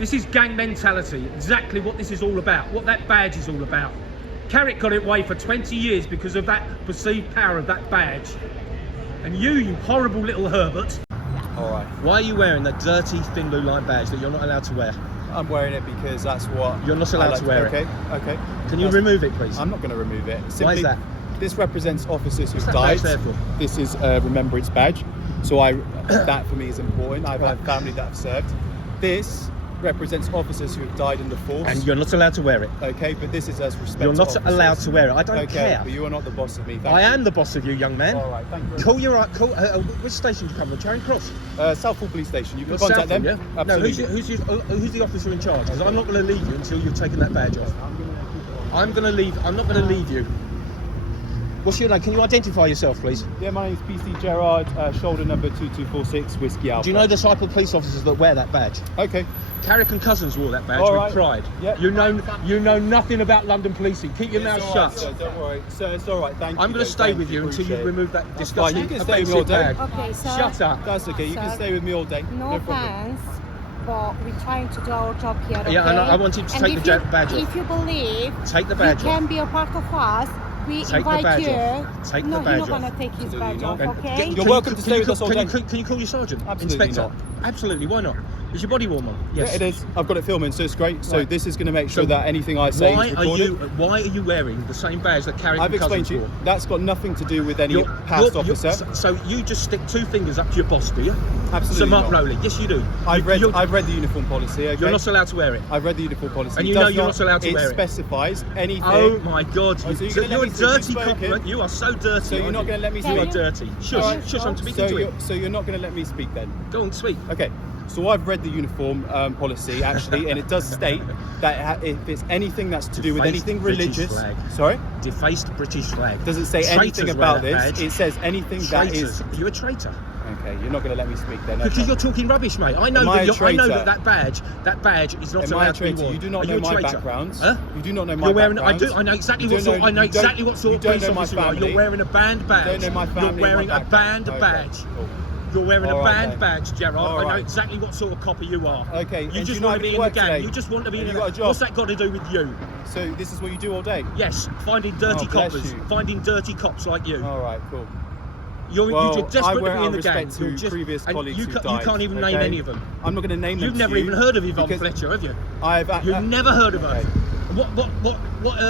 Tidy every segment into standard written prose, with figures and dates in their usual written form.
This is gang mentality, exactly what this is all about, what that badge is all about. Carrick got it away for 20 years because of that perceived power of that badge. And you horrible little Herbert. All right. Why are you wearing that dirty thin blue line badge that you're not allowed to wear? I'm wearing it because that's what... You're not allowed to wear it. Okay. Can you remove it, please? I'm not going to remove it. Simply, why is that? This represents officers who've What's that died. badge there for? This is a remembrance badge. So that for me is important. I've had family that have served. This represents officers who have died in the force. And you're not allowed to wear it. Okay, but this is as respect. You're not to allowed to wear it. I don't care. But you are not the boss of me. I am the boss of you, young man. All right, thank you. Which station do you come from? Charing Cross? Southall Police Station. You can contact them. Yeah? Absolutely. No, who's the officer in charge? Because I'm not going to leave you until you've taken that badge off. I'm going to leave. I'm not going to leave you. What's your name? Can you identify yourself, please? Yeah, my name's PC Gerard, shoulder number 2246, Whiskey Alpha. Do you know the type of police officers that wear that badge? Okay. Carrick and Couzens wore that badge All with pride. Yeah. You know nothing about London policing. Keep your mouth shut. Sir, don't worry. Sir, it's all right. Thank you. I'm going to stay with you until you remove that disgusting You can stay with me all day. Okay, sir. Shut up. That's okay. You can stay with me all day. No problem. offense, but we're trying to do our job here. Okay? Yeah, and I want you to take the badge off. If you believe Take the badge you off. can be a part of us, we Take the invite badge you. off. Take the badge No, you're off. not going to take his badge off, And okay? You're welcome to stay with us all day. Can you call your sergeant? Absolutely Inspector? not. Absolutely, why not? Is your body warm on? Yes. Yeah, it is. I've got it filming, so it's great. So Right. this is going to make sure So that anything I say is recorded. Why are you wearing the same badge that Carrick I've and explained Couzens to you. wore? That's got nothing to do with any past officer. So you just stick two fingers up to your boss, do you? Absolutely So Mark not. Rowley, yes you do. I've read the uniform policy. Okay? You're not allowed to wear it. I've read the uniform policy. And you It know does you're not allowed to wear it. It specifies anything. Oh my God! Oh, so you're gonna You're let a me speak? dirty You've spoken. compliment. You are so dirty. So you're not going to let me You are speak? dirty. Shush, Alright. shush. I'm speaking to him. So you're not going to let me speak then? Go on, speak. Okay. So I've read the uniform policy actually, and it does state that if it's anything that's to do with Defaced anything British religious, flag. sorry, Defaced British flag. does it say Traitors anything wear about that this? badge. It says anything that is. You're a traitor. Okay, you're not going to let me speak then. Because okay. you're talking rubbish, mate. I know Am I a that. I know traitor? that badge is not Am I allowed a to be traitor? worn. You do not Are know you a my traitor? background. Huh? You do not know my You're wearing. background. I know exactly You what don't sort. know- I know you don't- exactly what sort of you don't police know my officer you are. family. You're wearing a band badge. You don't know my family You're wearing or my a band background. badge. Okay, cool. You're wearing All a right, band then. badge, Gerard. All I know right. exactly what sort of copper you are. Okay, You and just do want to you be know in the how to work gang. today? You just want to be Have in you the got a gang. job? What's that got to do with you? So this is what you do all day? Yes, finding dirty Oh, bless coppers, you. finding dirty cops like you. All right, cool. You're Well, desperate I to wear be in the gang. respect to You're previous and colleagues you who you died, can't even name okay? any of them. I'm not going to name them. You've to never you even heard of Yvonne because Fletcher, have you? You've never heard of her. Okay. What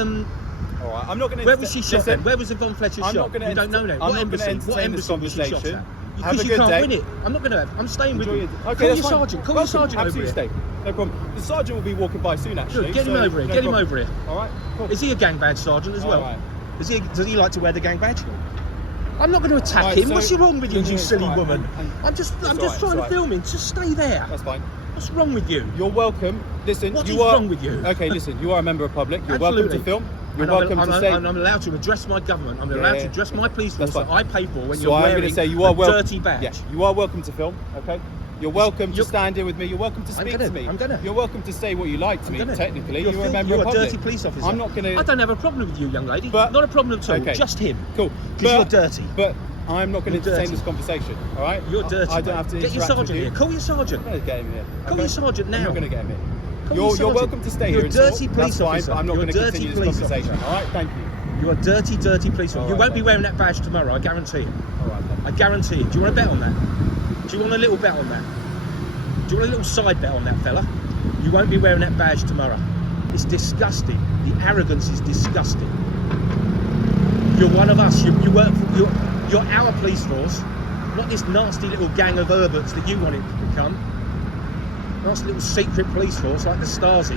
All right, I'm not going to. where was she shot then? Where was Yvonne Fletcher I'm shot? not gonna You don't know that. I'm What not embassy? gonna What entertain this embassy was she shot conversation. at? Have Because a you good can't day. win it. I'm not gonna. I'm staying with Enjoy you. it. Okay, Call that's your fine. sergeant. Call your sergeant over Absolutely here. stay. No problem. The sergeant will be walking by soon, actually. Good. Get him so over here. no Get him problem. over here. All right. Cool. Is he a gang badge sergeant as well? All right. Does he like to wear the gang badge? I'm not going to attack Right, him. so- What's wrong with you, you It's silly fine, woman? and- I'm just all right, trying it's to all right. film him. Just stay there. That's fine. What's wrong with you? You're welcome. Listen, What you is are wrong with you? Okay, listen. You are a member of public. You're Absolutely. welcome to film. You're And welcome to say. I'm allowed to address my government. I'm allowed to address my police force That's that I fine. pay for when So you're I'm wearing going to say you are a dirty badge. Yeah, you are welcome to film. Okay. You're welcome to stand here with me. You're welcome to speak to me. I'm gonna. You're welcome to say what you like to me. Technically, you're a member You're of a public. dirty police officer. I'm not going to. I don't have a problem with you, young lady. But- not a problem at all. Okay. Just him. Cool. Because you're dirty. But I'm not going to You're entertain dirty. this conversation. All right. You're dirty. I don't have to Get your interact with sergeant you. here. Call your sergeant. I'm going to get him here. Call your sergeant now. I'm not going to get him here. Call your You're sergeant. welcome to stay You're here. a dirty and talk. police That's fine, officer. but I'm not You're going a to dirty continue this police conversation. officer. All right. Thank you. You're a dirty, dirty police officer. All You right, won't be then. wearing that badge tomorrow. I guarantee it. All right. Then. I guarantee it. Do you want a bet on that? Do you want a little bet on that? Do you want a little side bet on that, fella? You won't be wearing that badge tomorrow. It's disgusting. The arrogance is disgusting. You're one of us. You work for. You're our police force. Not this nasty little gang of Herberts that you want it to become. Nasty little secret police force like the Stasi.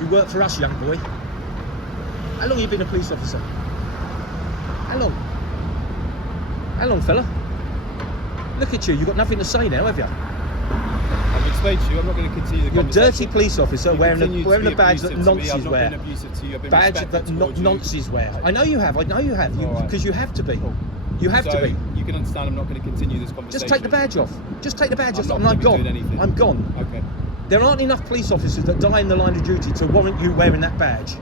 You work for us, young boy. How long have you been a police officer? How long? How long, fella? Look at you. You've got nothing to say now, have you? I've explained to you. I'm not going to continue the You're a conversation. dirty police officer You wearing continue to a be badge that abusive to me. nonces I've not wear. been abusive to you. I've been Badge respectful that towards you. nonces wear. I know you have. I know you have. All right. Because you have to be. You have so to be. You can understand I'm not going to continue this conversation. Just take the badge off. Just take the badge off. I'm I'm not like gonna be gone. doing anything. I'm gone. Okay. There aren't enough police officers that die in the line of duty to warrant you wearing that badge.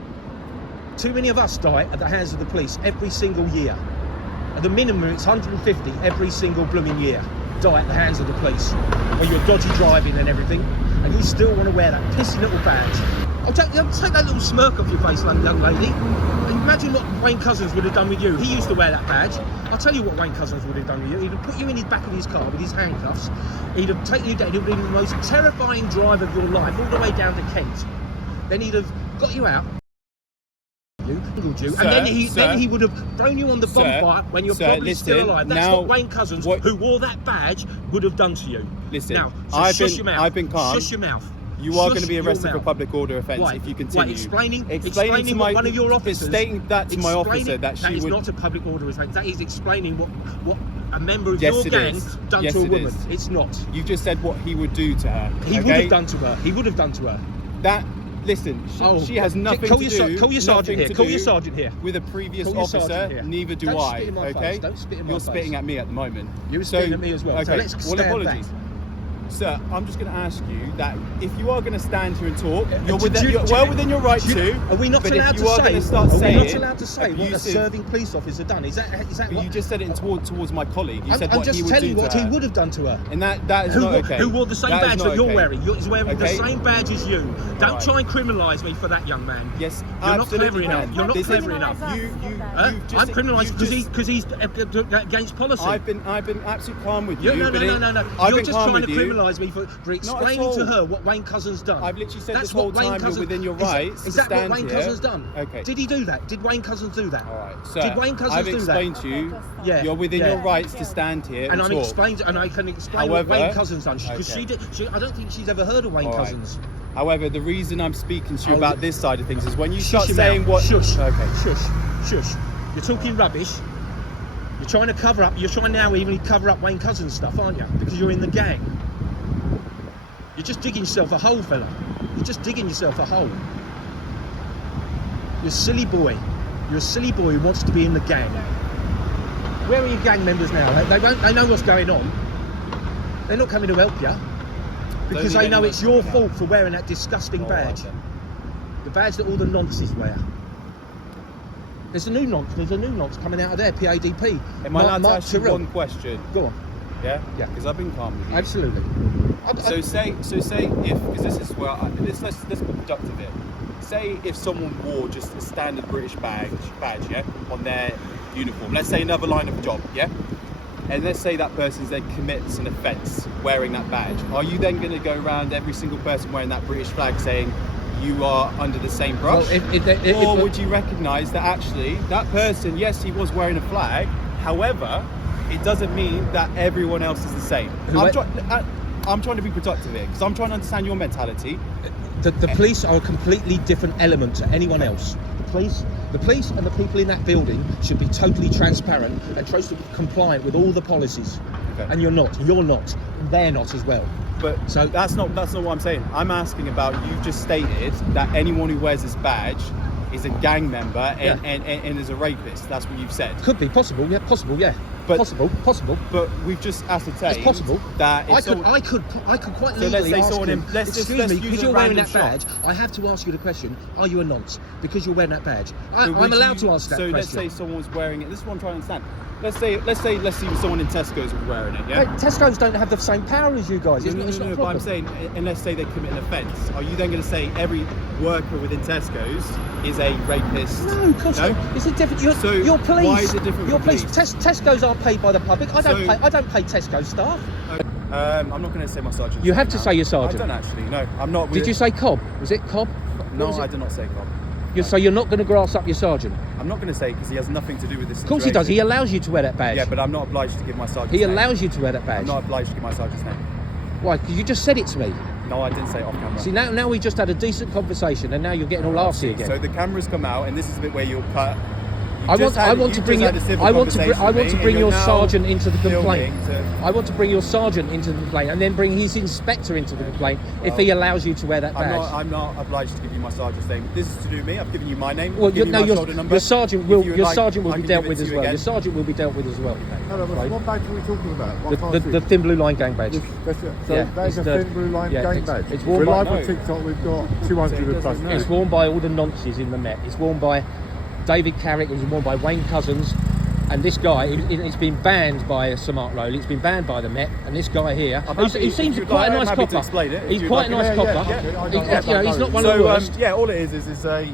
Too many of us die at the hands of the police every single year. At the minimum, it's 150 every single blooming year. die at the hands of the police, or you're dodgy driving and everything, and you still want to wear that pissy little badge. I'll take that little smirk off your face, young lady. Imagine what Wayne Couzens would have done with you. He used to wear that badge. I'll tell you what Wayne Couzens would have done with you. He'd have put you in his back of his car with his handcuffs. He'd have taken you down. He'd have been the most terrifying drive of your life, all the way down to Kent. Then he'd have got you out. You, Sir, and then he would have thrown you on the bonfire when you're probably still alive. That's what Wayne Couzens, who wore that badge, would have done to you. Listen, now, I've shush your mouth. been calm. Shush your mouth. You are going to be arrested for public order offence if you continue. Explaining to what one of your officers... Stating that to my officer that she is would... not a public order offence. That is explaining what a member of Yes, your it gang is. done Yes, to a it woman. is. It's not. You just said what he would do to her. He would have done to her. He would have done to her. That... Listen, she has nothing call to your, do... Call your sergeant here. Call your sergeant here. With a previous Call your officer, sergeant here. neither do Don't I. spit in my Okay? face. Don't spit in my You're face. spitting at me at the moment. You're spitting at me as well. Okay. So let's stand apologies. back. Sir, I'm just going to ask you that if you are going to stand here and talk, you're Do well within your right do you- to. Are we not but allowed if you are to going say? start Are we saying not allowed to say what a abusive- serving police officer done? Is that But what? you just said it towards my colleague. You said I'm what just he would telling do you what to he her. would have done to her. And that is not okay. Who wore the same That is badge not that you're okay. wearing? He's wearing the Okay. same badge as you. Don't Alright. try and criminalise me for that, young man. Yes, You're not clever absolutely enough. can. You're not This is- clever enough. You've just- I'm criminalised you've just- because he's against policy. I've been absolutely calm with you. No. but You're been just calm trying to with you. criminalise me for explaining all. to her what Wayne Couzens done. I've literally said That's this whole what Wayne time you're Couzens, within your is that- rights Is to that what stand Wayne here. Couzens done? Okay. Did he do that? Did Wayne Couzens do that? All right, sir. Did Wayne Couzens I've do that? explained to you. Yeah, You're within yeah. your rights to stand here And and talk. I can explain However- what Wayne Couzens done because Okay. I don't think she's ever heard of Wayne All right. Couzens. However, the reason I'm speaking to you Oh, about yeah. this side of things is when you Shush start your saying mouth. what. Shush. Okay. Shush. You're talking rubbish. You're trying to cover up. You're trying now even cover up Wayne Couzens stuff, aren't you? Because you're in the gang. You're just digging yourself a hole, fella. You're just digging yourself a hole. You're a silly boy. You're a silly boy who wants to be in the gang. Where are your gang members now? They know what's going on. They're not coming to help you because Don't they know need it's your anyone fault for wearing that disgusting All right, badge. then. The badge that all the nonces wear. There's a new nonce. There's a new nonce coming out of there. PADP. Am I allowed to Mark ask you Tyrrell. one question? Go on. Yeah? Yeah. Because I've been calm with you. Absolutely. So say if, because this is where, let's be productive here. Say if someone wore just a standard British badge, yeah, on their uniform. Let's say another line of job, yeah? And let's say that person then commits an offence wearing that badge. Are you then going to go around every single person wearing that British flag saying you are under the same brush? Well, or would you recognise that actually that person, yes, he was wearing a flag, however, it doesn't mean that everyone else is the same. I'm trying to be productive here because I'm trying to understand your mentality. The police are a completely different element to anyone else. The police and the people in that building should be totally transparent and totally compliant with all the policies. Okay. And you're not. You're not. And they're not as well. But So- that's not what I'm saying. I'm asking about, you've just stated that anyone who wears this badge is a gang member and is a rapist. That's what you've said. Could be possible. Yeah, possible. Yeah. But- possible. But we've just ascertained It's possible. that if I someone- could quite So legally let's say ask someone him, let's excuse use me, a because you're wearing random that badge, I have to ask you the question, are you a nonce? Because you're wearing that badge. But I'm would allowed you- to ask that so question. let's say someone's wearing it. This is what I'm trying to understand. Let's say someone in Tesco's was wearing it, yeah? Mate, Tesco's don't have the same power as you guys. It's not a But problem. I'm saying, and let's say they commit an offence. Are you then going to say every worker within Tesco's is a rapist? No, of course not. Is it different? So your police. why is it different Your for police. police? Tesco's aren't paid by the public. I don't So- pay Tesco staff. I'm not going to say my sergeant. You have to say your sergeant. I don't actually. No, I'm not. Did you say Cobb? Was it Cobb? No, What was it? I did not say Cobb. So you're not going to grass up your sergeant? I'm not going to say because he has nothing to do with this. Of course he does. He allows you to wear that badge. Yeah, but I'm not obliged to give my sergeant's He name. allows you to wear that I'm badge. not obliged to give my sergeant's name. Why? Because you just said it to me. No, I didn't say it off camera. See, now we just had a decent conversation, and now you're getting all arsey again. So the cameras come out, and this is the bit where you'll cut. I want to bring your sergeant into the complaint. I want to bring your sergeant into the complaint, and then bring his inspector into the complaint if he allows you to wear that badge. I'm not obliged to give you my sergeant's name. This is to do with me. I've given you my name. Well, I've given you my shoulder number. your sergeant If will you would like, I be can dealt give it with to as you well. again. Your sergeant will be dealt with as well. What badge are we talking about? What can't The see? Thin Blue Line gang badge. So that is a Thin Blue Line gang badge. It's worn We're by, live on TikTok. We've got 200 plus it's views. worn by all the nonces in the Met. It's worn by David Carrick. It was worn by Wayne Couzens. And this guy, it's been banned by Smart Roll, it's been banned by the Met, and this guy here, he seems quite a nice copper. He's quite a nice copper. He's not one of the worst. Yeah, all it is a...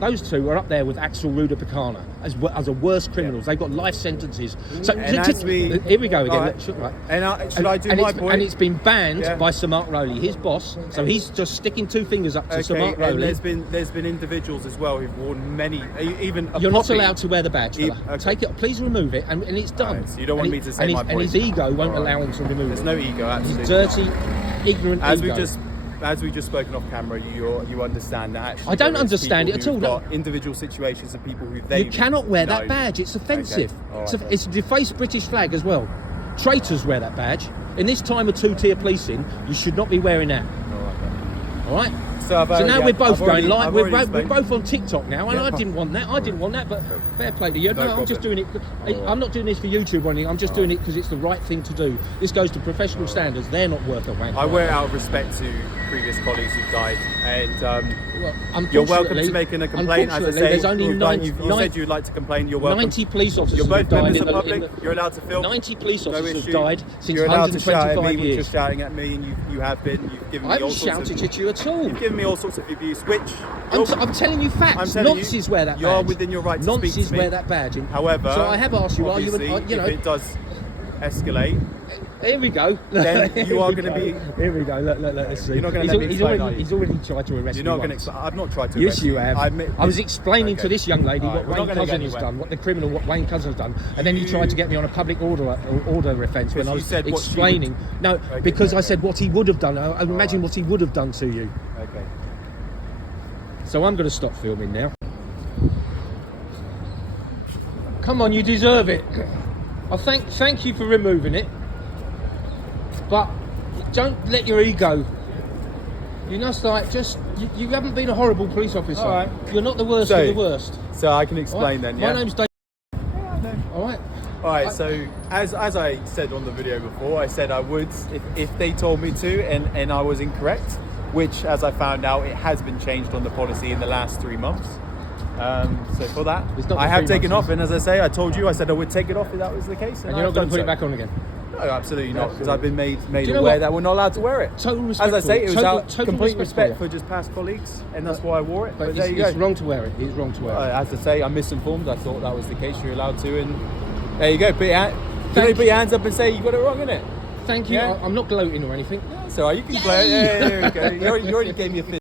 Those two are up there with Axel Ruda Picana as the worst criminals. They've got life sentences. So here we go again. Right. Should I do my point? And it's been banned by Smart Rowley, his boss. So he's just sticking two fingers up to Smart Rowley. And there's been individuals as well who've worn many, even. You're not allowed to wear the badge, fella. Take it. Please remove it, and it's done. So you don't want me to say my point. And his ego won't allow him to remove it. There's no ego. Absolutely. His dirty, ignorant ego. As we've just spoken off camera, you understand that actually. I don't understand it at all. Got individual situations of people who they. You cannot wear that badge. It's offensive. Okay. It's a defaced British flag as well. Traitors wear that badge. In this time of two-tier policing, you should not be wearing that. All right. So now we're both going live. We're both on TikTok now, and I didn't want that. But fair play to you. No, I'm just doing it. I'm not doing this for YouTube or anything. I'm just doing it because it's the right thing to do. This goes to professional standards. They're not worth a wank. I wear it out of respect to previous colleagues who've died, and you're welcome to making a complaint. As I say, there's only you said you'd like to complain. You're welcome. 90 police officers. You're both died members of the public. You're allowed to film. 90 police officers have died since you're allowed 125 to shout at me, years. You're shouting at me, and you have been. You've given me I all haven't sorts shouted at you at all. You've given me all sorts of abuse, which I'm telling you facts. Nonces wear that badge. You're within your right to speak to me. Nonces wear that badge. However, so I have asked you, if it does escalate, here we go. Then you are going to be. Here we go. Look, let's see. You're not going to let me explain, are you? He's already tried to arrest You're me. not going to. I've not tried to. Arrest Yes, you have. I was explaining to this young lady what Wayne Couzens has done, what Wayne Couzens has done, and then you tried to get me on a public order offence when I was explaining. No, because I said what he would have done. I imagine what he would have done to you. Okay. So I'm going to stop filming now. Come on, you deserve it. I thank you for removing it, but don't let your ego. You must you haven't been a horrible police officer. All right. You're not the worst of the worst. So I can explain then. Yeah. My name's Dave. All right. All right. So as I said on the video before, I said I would if they told me to, and I was incorrect. Which, as I found out, it has been changed on the policy in the last 3 months. So for that, I have taken off, and as I say, I told you, I said I would take it off if that was the case. And you're not going to put it back on again? No, absolutely not, because I've been made aware that we're not allowed to wear it. Total respect. As I say, it was out complete respect for just past colleagues, and that's why I wore it. But there you go. It's wrong to wear it. It's wrong to wear it. As I say, I'm misinformed. I thought that was the case. You're allowed to, and there you go. Put your hands up and say you got it wrong, innit? Thank you. Yeah? I'm not gloating or anything. So you can play it. Yeah, there you go. You already gave me a